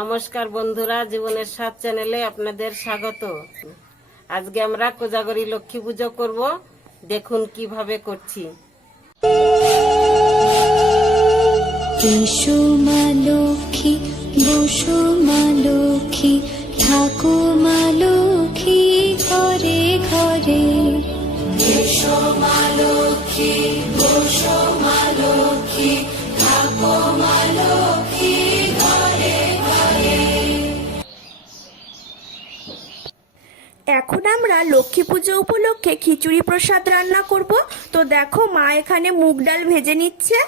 নমস্কার বন্ধুরা জীবনের সাত চ্যানেলে আপনাদের স্বাগত। আজকে আমরা কোজাগরি লক্ষ্মী পুজো করব। দেখুন কীভাবে করছি। এসো মা লক্ষ্মী বসো মা লক্ষ্মী থাকো মা লক্ষ্মী ঘরে ঘরে। এসো মা লক্ষ্মী বসো মা লক্ষ্মী আমরা লক্ষ্মী পুজো উপলক্ষে খিচুড়ি প্রসাদ রান্না করব। তো দেখো মা এখানে মুগ ডাল ভেজে নিচ্ছে।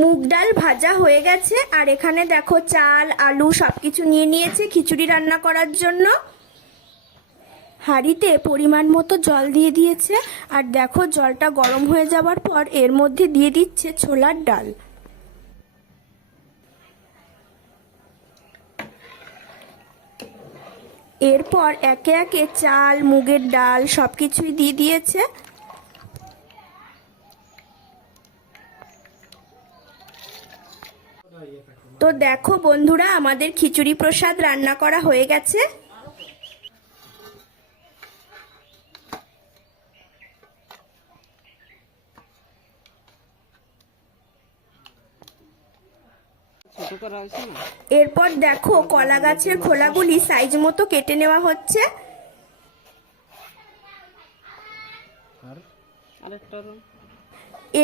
মুগ ডাল ভাজা হয়ে গেছে। আর এখানে দেখো চাল, আলু সবকিছু নিয়ে নিয়েছে খিচুড়ি রান্না করার জন্য। হাঁড়িতে পরিমাণ মতো জল দিয়ে দিয়েছে। আর দেখো জলটা গরম হয়ে যাওয়ার পর এর মধ্যে দিয়ে দিচ্ছে ছোলার ডাল। এরপর একে একে চাল, মুগের ডাল সব কিছুই দিয়ে দিয়েছে। তো দেখো বন্ধুরা, আমাদের খিচুড়ি প্রসাদ রান্না করা হয়ে গেছে ছোট করা হয়েছে না এরপর দেখো কলা গাছের খোলাগুলি সাইজ মতো কেটে নেওয়া হচ্ছে।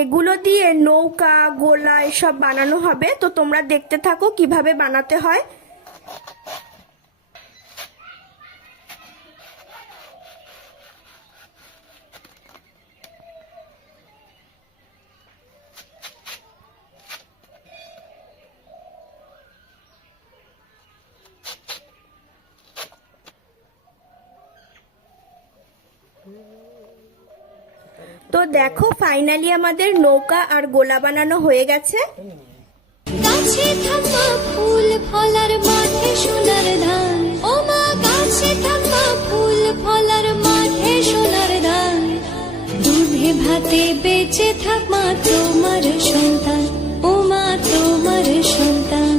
এগুলো দিয়ে নৌকা, গোলা, এসব বানানো হবে। তো তোমরা দেখতে থাকো কীভাবে বানাতে হয়। তো দেখো ফাইনালি আমাদের নৌকা আর গোলা বানানো হয়ে গেছে। ফুল, ফলার মাঠে সোনার ধান। ও মা ফুল, ফলার সোনার ধান। ভাতে বেঁচে থাক মা তোমার সন্তান। ও মা, তোমার সন্তান।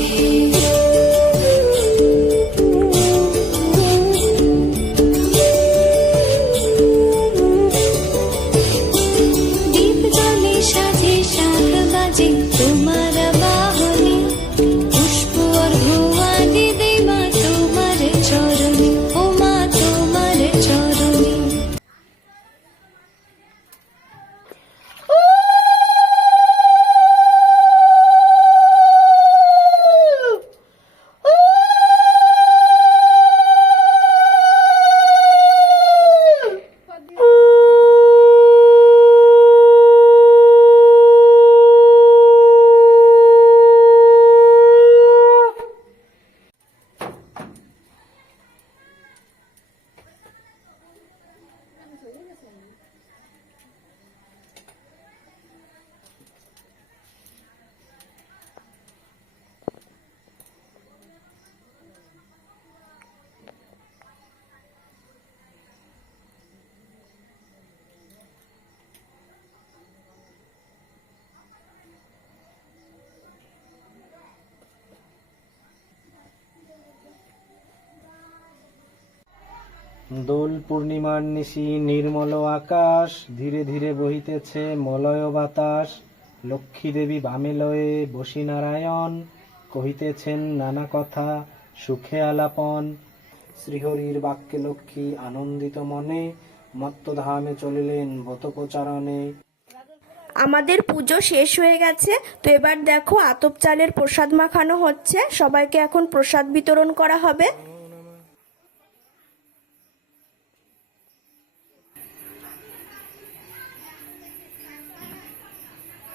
দোল পূর্ণিমার নিশি নির্মল আকাশ, ধীরে ধীরে বহিতেছে মলয় বাতাস। লক্ষ্মী দেবী বামে লয়ে বসি নারায়ণ কহিতেছেন, নানা কথা, সুখে আলাপন। শ্রীহরির বাক্যে লক্ষ্মী আনন্দিত মনে মত্তধামে চলিলেন বতপচারণে আমাদের পুজো শেষ হয়ে গেছে, তো এবার দেখো, আতপ চালের প্রসাদ মাখানো হচ্ছে। সবাইকে এখন প্রসাদ বিতরণ করা হবে।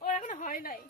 ও এখন হয় নাই।